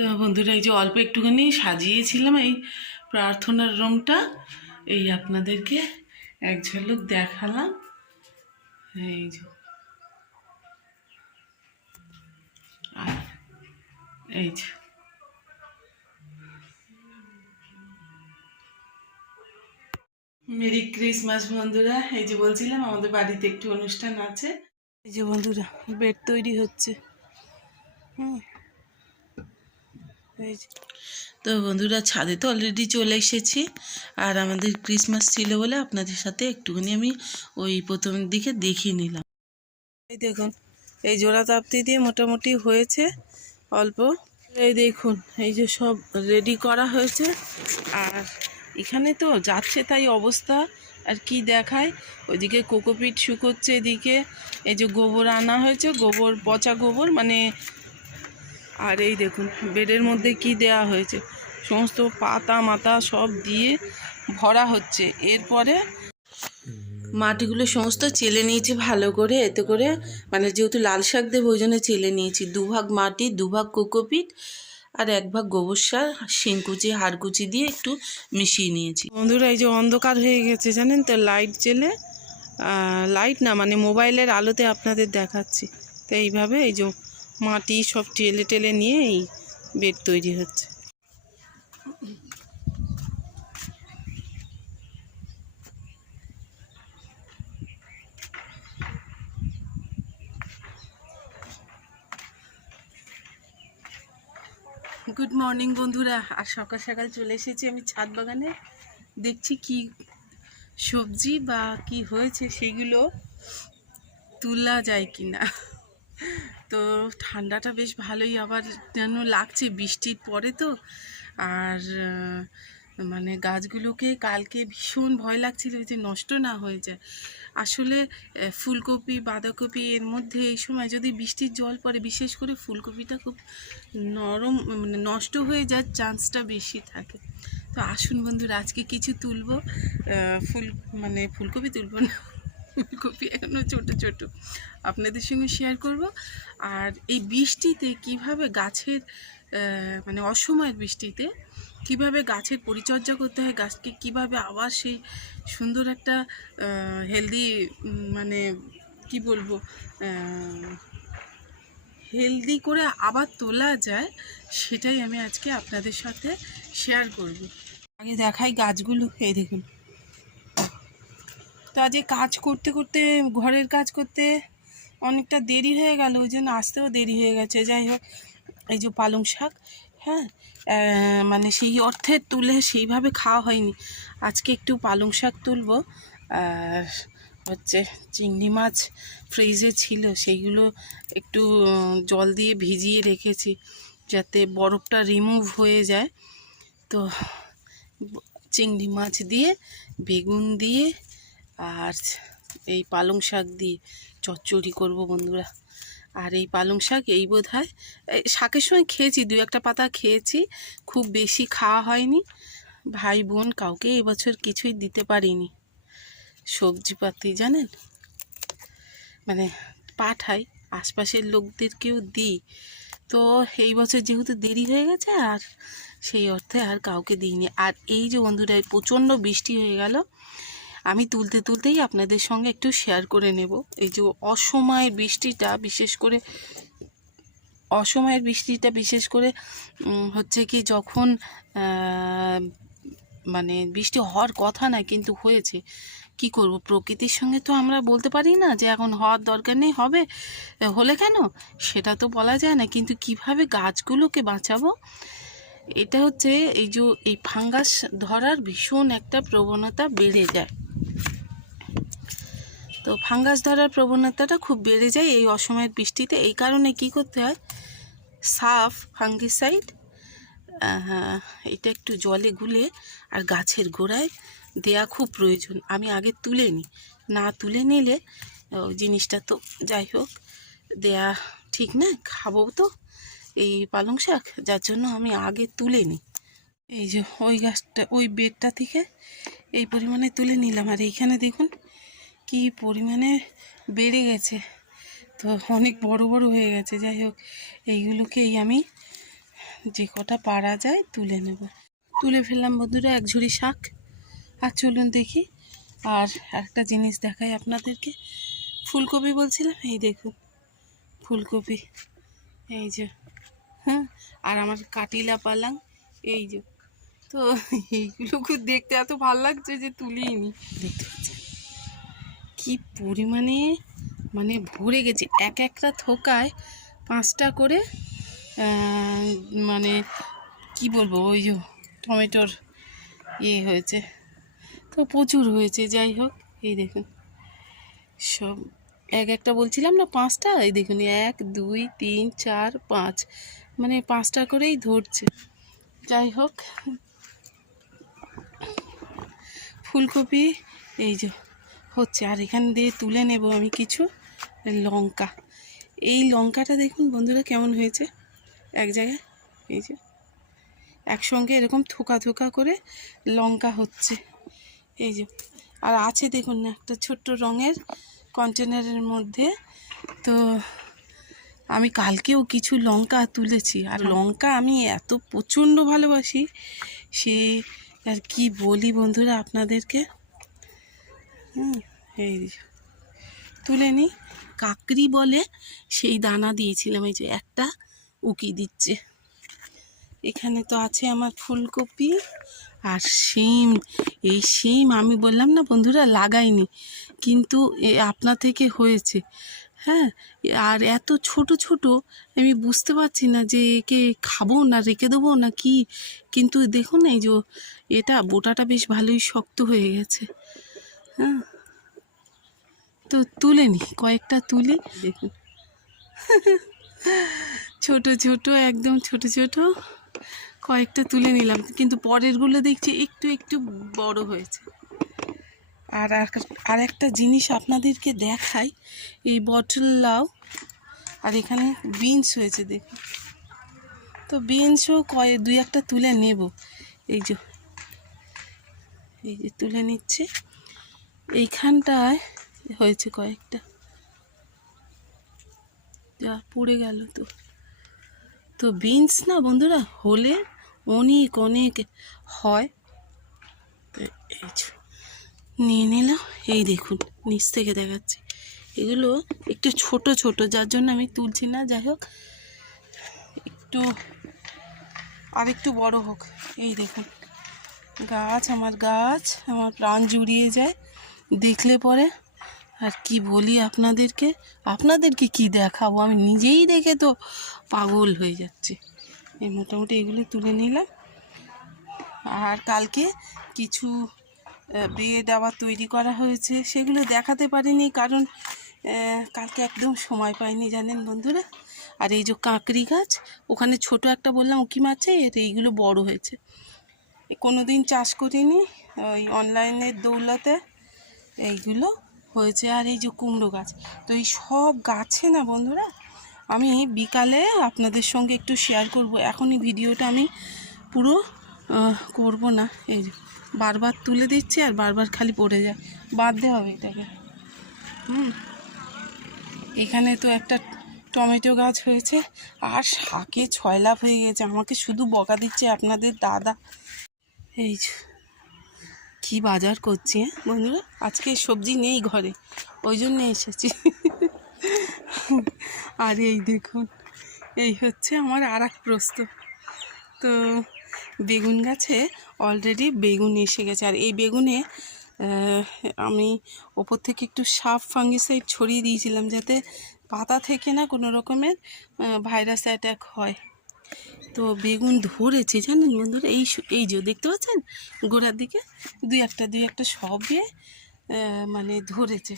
তো বন্ধুরা, এই যে অল্প একটুখানি সাজিয়েছিলাম এই প্রার্থনার রুমটা, এই আপনাদেরকে এক ঝলক দেখালাম। এই যে আর এই যে মেরি ক্রিসমাস বন্ধুরা। এই যে বলছিলাম আমাদের বাড়িতে একটু অনুষ্ঠান আছে। এই যে বন্ধুরা, বেড তৈরি হচ্ছে। তো বন্ধুরা, ছাদে তো অলরেডি চলে এসেছি, আর আমাদের ক্রিসমাস ছিল বলে আপনাদের সাথে একটুখানি আমি ওই প্রথমের দিকে দেখিয়ে নিলাম। এই দেখুন, এই জোড়া তাপ্তি দিয়ে মোটামুটি হয়েছে অল্প। এই দেখুন, এই যে সব রেডি করা হয়েছে, আর এখানে তো যাচ্ছে তাই অবস্থা। আর কি দেখায়, ওইদিকে কোকোপিট শুকোচ্ছে, এদিকে এই যে গোবর আনা হয়েছে, গোবর, পচা গোবর মানে। আর এই দেখুন বেডের মধ্যে কি দেয়া হয়েছে, সমস্ত পাতা মাতা সব দিয়ে ভরা হচ্ছে। এরপরে মাটিগুলো সমস্ত চেলে নিয়েছি ভালো করে, এতে করে মানে যেহেতু লাল শাক দেবো ওই জন্য চেলে নিয়েছি। 2 ভাগ মাটি, 2 ভাগ কোকোপিট, আর 1 ভাগ গোবর সার, শিংকুচি, হাড়কুচি দিয়ে একটু মিশিয়ে নিয়েছি। বন্ধুরা, এই যে অন্ধকার হয়ে গেছে জানেন তো, লাইট জেলে, লাইট না মানে মোবাইলের আলোতে আপনাদের দেখাচ্ছি। তো এইভাবে এই যে মাটি সব টেলে টেলে নিয়ে এই বেড তৈরি হচ্ছে। গুড মর্নিং বন্ধুরা, আর সকাল সকাল চলে এসেছি আমি ছাদ বাগানে। দেখছি কি সবজি বা কি হয়েছে সেগুলো তোলা যায় কি না। তো ঠান্ডাটা বেশ ভালোই আবার যেন লাগছে বৃষ্টির পরে তো। আর মানে গাছগুলোকে কালকে ভীষণ ভয় লাগছিল যে নষ্ট না হয়ে যায়। আসলে ফুলকপি, বাঁধাকপি এর মধ্যে এই সময় যদি বৃষ্টির জল পড়ে, বিশেষ করে ফুলকপিটা খুব নরম, মানে নষ্ট হয়ে যাওয়ার চান্সটা বেশি থাকে। তো আসুন বন্ধুরা, আজকে কিছু তুলবো, মানে ফুলকপি তুলবো না, ফুলকপি এখনও ছোটো ছোটো, আপনাদের সঙ্গে শেয়ার করব। আর এই বৃষ্টিতে কিভাবে গাছের মানে অসময়ের বৃষ্টিতে কিভাবে গাছের পরিচর্যা করতে হয়, গাছকে কিভাবে আবার সেই সুন্দর একটা হেলদি, মানে কি বলবো, হেলদি করে আবার তোলা যায়, সেটাই আমি আজকে আপনাদের সাথে শেয়ার করব। আগে দেখাই গাছগুলো। এই দেখুন, তো আজকে কাজ করতে করতে, ঘরের কাজ করতে অনেকটা দেরি হয়ে গেল, ওই জন্য আসতেও দেরি হয়ে গেছে। যাই হোক, এই যে পালং শাক, হ্যাঁ, মানে সেই অর্থে তুলে সেইভাবে খাওয়া হয়নি। আজকে একটু পালং শাক তুলবো। আর হচ্ছে চিংড়ি মাছ ফ্রিজে ছিল, সেইগুলো একটু জল দিয়ে ভিজিয়ে রেখেছি যাতে বরফটা রিমুভ হয়ে যায়। তো চিংড়ি মাছ দিয়ে, বেগুন দিয়ে, আর এই পালং শাক দিয়ে চচ্চড়ি করব বন্ধুরা। আর এই পালং শাক এই বোধ হয় শাকের সময় খেয়েছি, 2-1টা পাতা খেয়েছি, খুব বেশি খাওয়া হয়নি। ভাই বোন কাউকে এবছর কিছুই দিতে পারিনি সবজিপাতি, জানেন, মানে পাঠাই, আশপাশের লোকদেরকেও দিই। তো এই বছর যেহেতু দেরি হয়ে গেছে, আর সেই অর্থে আর কাউকে দিইনি। আর এই যে বন্ধুরা, প্রচণ্ড বৃষ্টি হয়ে গেল, আমি তুলতে তুলতেই আপনাদের সঙ্গে একটু শেয়ার করে নেব। এই যে অসময়ের বৃষ্টিটা, বিশেষ করে হচ্ছে কি, যখন মানে বৃষ্টি হওয়ার কথা না কিন্তু হয়েছে। কি করব, প্রকৃতির সঙ্গে তো আমরা বলতে পারি না যে এখন হওয়ার দরকার নেই, হবে, হলে কেন, সেটা তো বলা যায় না। কিন্তু কিভাবে গাছগুলোকে বাঁচাবো, এটা হচ্ছে এই ফাঙ্গাস ধরার ভীষণ একটা প্রবণতা বেড়ে যায়। তো ফাঙ্গাস ধরার প্রবণতাটা খুব বেড়ে যায় এই অসময়ের বৃষ্টিতে। এই কারণে কি করতে হয়, সাফ ফাঙ্গিসাইড, এটা একটু জলে গুলে আর গাছের গোড়ায় দেয়া খুব প্রয়োজন। আমি আগে তুলে নিই, না তুলে নিলে জিনিসটা তো, যাই হোক, দেয়া ঠিক না, খাবো তো এই পালং শাক, যার জন্য আমি আগে তুলে নিই। এই যে ওই গাছটা, ওই বেডটা থেকে এই পরিমাণে তুলে নিলাম। আর এইখানে দেখুন কি পরিমাণে বেড়ে গেছে, তো অনেক বড় বড় হয়ে গেছে। যাই হোক, এইগুলোকেই আমি যে কটা পারা যায় তুলে নেব। তুলে ফেললাম বন্ধুরা এক ঝুড়ি শাক। আর চলুন দেখি আর একটা জিনিস দেখাই আপনাদেরকে। ফুলকপি বলছিলাম, এই দেখুন ফুলকপি, এই যে। হ্যাঁ, আর আমার কাটিলা পালাং, এই যে। তো এইগুলো দেখতে এত ভালো লাগছে যে তুলিই নি। দেখতে পাচ্ছেন কি পরিমাণে মানে ভরে গেছে, এক একটা থোকায় 5টা করে মানে কি বলবো, ওই যে টমেটোর হয়েছে, তো প্রচুর হয়েছে। যাই হোক, এই দেখুন সব এক একটা বলছিলাম না 5টা, এই দেখুন 1 2 3 4 5, মানে 5টা করেই ধরছে। যাই হোক, ফুলকপি এই যে হচ্ছে। আর এখান দিয়ে তুলে নেব আমি কিছু লঙ্কা। এই লঙ্কাটা দেখুন বন্ধুরা কেমন হয়েছে, এক জায়গায় এই যে একসঙ্গে এরকম থোকা থোকা করে লঙ্কা হচ্ছে, এই যে। আর আছে দেখুন না একটা ছোট্ট রঙের কন্টেনারের মধ্যে। তো আমি কালকেও কিছু লঙ্কা তুলেছি। আর লঙ্কা আমি এত প্রচণ্ড ভালোবাসি, সে আর কি বলি বন্ধুরা আপনাদেরকে। এই তুলে নিই, কাকড়ি বলে সেই দানা দিয়েছিলাম, এই যে একটা উকি দিচ্ছে। এখানে তো আছে আমার ফুলকপি আর শিম। এই শিম আমি বললাম না বন্ধুরা লাগাইনি, কিন্তু আপনা থেকে হয়েছে। হ্যাঁ, আর এত ছোট ছোট আমি বুঝতে পারছি না যে একে খাবো না রেখে দেবো না কি। কিন্তু দেখুন এই যে এটা বোটাটা বেশ ভালোই শক্ত হয়ে গেছে। হ্যাঁ, তো তুলে নি, কয়েকটা তুলি। দেখুন ছোট ছোট, একদম ছোট ছোট কয়েকটা তুলে নিলাম, কিন্তু পরেরগুলো দেখছি একটু একটু বড় হয়েছে। আর একটা জিনিস আপনাদেরকে দেখাই, এই বটল লাউ আর এখানে বিনস হয়েছে দেখুন। তো বিনসও দুই একটা তুলে নেব, এই যে তুলে নিচ্ছে। এইখানটায় হয়েছে কয়েকটা, যা পড়ে গেল। তো বিনস না বন্ধুরা হলে অনেক অনেক হয়। এই নিয়ে নিলাম, এই দেখুন নিচ থেকে দেখাচ্ছি। এগুলো একটু ছোট ছোট, যার জন্য আমি তুলছি না। যাই হোক, একটু বড় হোক। এই দেখুন আমার গাছ আমার প্রাণ জুড়িয়ে যায় দেখলে পরে। আর কি বলি আপনাদেরকে কি দেখাবো, আমি নিজেই দেখে তো পাগল হয়ে যাচ্ছি। এই মোটামুটি এগুলো তুলে নিলাম। আর কালকে কিছু বেড আবার তৈরি করা হয়েছে, সেগুলো দেখাতে পারিনি কারণ কালকে একদম সময় পাইনি জানেন বন্ধুরা। আর এই যে কাঁকড়ি গাছ, ওখানে ছোট একটা বললাম উকি মারছে, এইগুলো বড় হয়েছে। কোনো দিন চাষ করিনি, ওই অনলাইনের দৌলতে এইগুলো হয়েছে। আর এই যে কুমড়ো গাছ, তো এই সব গাছে না বন্ধুরা আমি বিকালে আপনাদের সঙ্গে একটু শেয়ার করব। এখনই ভিডিওটা আমি পুরো করব না, এই যে বারবার তুলে দিচ্ছি আর বারবার খালি পড়ে যায়, বাঁধতে হবে এটাকে। এখানে তো একটা টমেটো গাছ হয়েছে, আর শাকে 6 লাভ হয়ে গেছে। আমাকে শুধু বকা দিচ্ছে আপনাদের দাদা। এই কি বাজার করছি বন্ধুরা, আজকে সবজি নেই ঘরে, ওই জন্য এসেছি। আর এই দেখুন, এই হচ্ছে আমার আর এক প্রস্ত। তো বেগুন গাছে অলরেডি বেগুন এসে গেছে। আর এই বেগুনে আমি ওপর থেকে একটু সাপ ফাঙ্গিসাইড ছড়িয়ে দিয়েছিলাম, যাতে পাতা থেকে না কোনো রকমের ভাইরাস অ্যাটাক হয়। তো বেগুন ধরেছে জানেন বন্ধুরা, এই যে দেখতে পাচ্ছেন গোড়ার দিকে দুই একটা সবে মানে ধরেছে।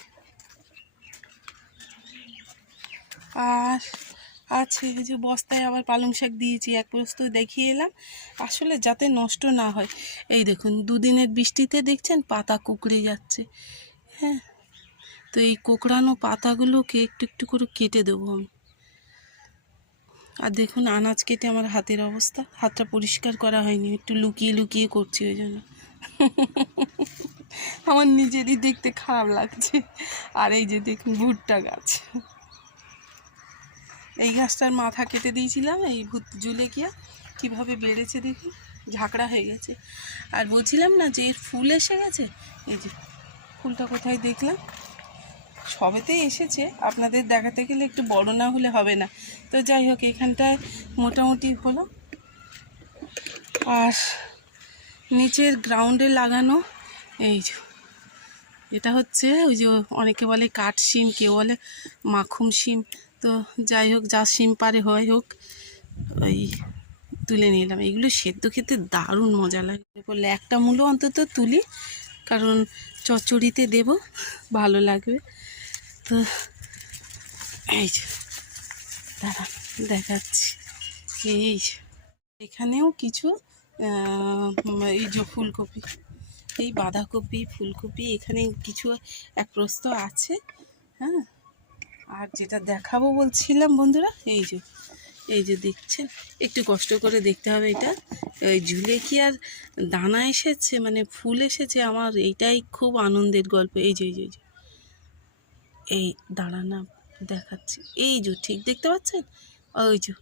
আর আছে এই যে বস্তায় আবার পালং শাক দিয়েছি, এক বস্তা দেখিয়ে এলাম, আসলে যাতে নষ্ট না হয়। এই দেখুন 2 দিনের বৃষ্টিতে দেখছেন পাতা কুঁকড়ে যাচ্ছে। হ্যাঁ, তো এই কোঁকড়ানো পাতাগুলোকে একটু একটু করে কেটে দেবো আমি। আর দেখুন আনাজ কেটে আমার হাতের অবস্থা, হাতটা পরিষ্কার করা হয়নি, একটু লুকিয়ে লুকিয়ে করছি, ওই জন্য আমার নিজেরই দেখতে খারাপ লাগছে। আর এই যে দেখুন ভুট্টা গাছ, এই গাছটার মাথা কেটে দিয়েছিলাম এই ভূত জুলে গিয়া, কিভাবে বেড়েছে দেখি, ঝাঁকড়া হয়ে গেছে। আর বলছিলাম না যে এর ফুল এসে গেছে, এই যে ফুলটা কোথায় দেখলাম, সবেতেই এসেছে, আপনাদের দেখাতে গেলে একটু বড় না হলে হবে না। তো যাই হোক, এখানটায় মোটামুটি হলো। আর নিচের গ্রাউন্ডে লাগানো এই যে, এটা হচ্ছে ওই যে অনেকে বলে কাঠ শিম, কেউ বলে মাখুম শিম, তো যাই হোক যা শিম পারে হয় হোক, ওই তুলে নিলাম। এগুলো সেদ্ধ খেতে দারুণ মজা লাগে। বললে একটা মূলো অন্তত তুলি, কারণ চচ্চড়িতে দেব, ভালো লাগবে। তো এই যে দাঁড়া দেখাচ্ছি, এই এখানেও কিছু এই যে ফুলকপি, এই বাঁধাকপি, ফুলকপি, এখানে কিছু এক প্রস্ত আছে। হ্যাঁ, আর যেটা দেখাবো বলছিলাম বন্ধুরা, এই যে দেখছেন, একটু কষ্ট করে দেখতে হবে। এটা ওই ঝুলে কি আর দানা এসেছে, মানে ফুল এসেছে, আমার এইটাই খুব আনন্দের গল্প। এই যে এই দাঁড়ানা দেখাচ্ছি, এই যে ঠিক দেখতে পাচ্ছেন, ওই যে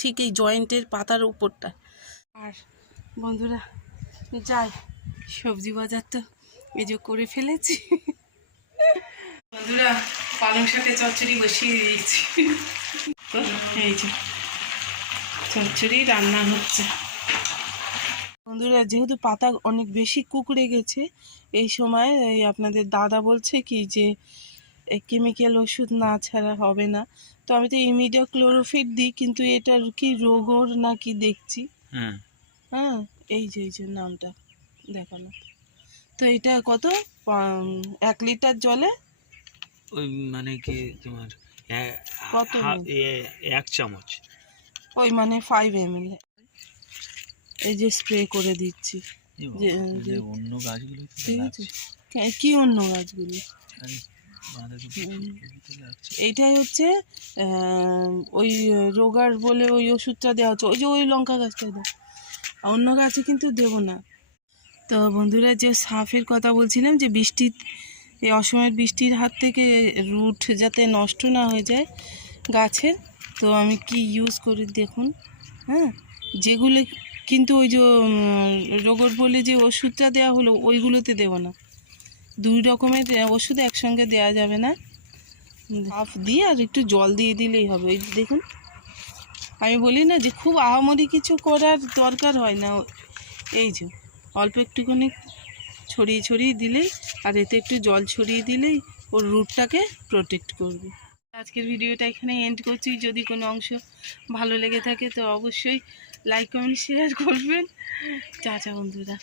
ঠিক এই জয়েন্টের পাতার উপরটা। আর বন্ধুরা যাই, সবজি বাজার তো এই যে করে ফেলেছি। বন্ধুরা পালং শাকের চচ্চড়ি বসিয়ে দিয়েছি, তো এই যে চচ্চড়ি রান্না হচ্ছে। বন্ধুরা যেহেতু পাতা অনেক বেশি কুঁকড়ে গেছে, এই সময় এই আপনাদের দাদা বলছে কি যে কেমিক্যাল ওষুধ না ছাড়া হবে না। তো আমি তো ইমিডাক্লোরোফিট দিই, কিন্তু এটার কি রোগর না কি দেখছি। হ্যাঁ, এই যে নামটা দেখানো। তো এটা কত, 1 লিটার জলে ওই মানে কি তোমার কত 1 চামচ, ওই মানে 5 ml এই যে স্প্রে করে দিচ্ছি। যে অন্য গাছগুলো ঠিক আছে, কি অন্য গাছগুলো, এইটাই হচ্ছে ওই রোগার বলে ওই ওষুধটা দেওয়া হচ্ছে, ওই যে ওই লঙ্কা গাছটা দাও, অন্য গাছে কিন্তু দেবো না। তো বন্ধুরা যে সাফের কথা বলছিলাম, যে বৃষ্টির এই অসময়ের বৃষ্টির হাত থেকে রুট যাতে নষ্ট না হয়ে যায় গাছের, তো আমি কি ইউজ করি দেখুন। হ্যাঁ, যেগুলো কিন্তু ওই যে রোগর বলে যে ওষুধটা দেওয়া হলো ওইগুলোতে দেবো না, 2 রকমের ওষুধ একসঙ্গে দেওয়া যাবে না। সাফ দিয়ে আর একটু জল দিয়ে দিলেই হবে। ওই দেখুন, আমি বলি না যে খুব আহামরি কিছু করার দরকার হয় না, এই যে অল্প একটুখানি ছড়িয়ে দিলেই, আর এতে একটু জল ছড়িয়ে দিলেই ওর রুটটাকে প্রোটেক্ট করবে। আজকের ভিডিওটা এখানে এন্ড করছি। যদি কোনো অংশ ভালো লেগে থাকে তো অবশ্যই লাইক কমেন্ট শেয়ার করবেন। চা বন্ধুরা।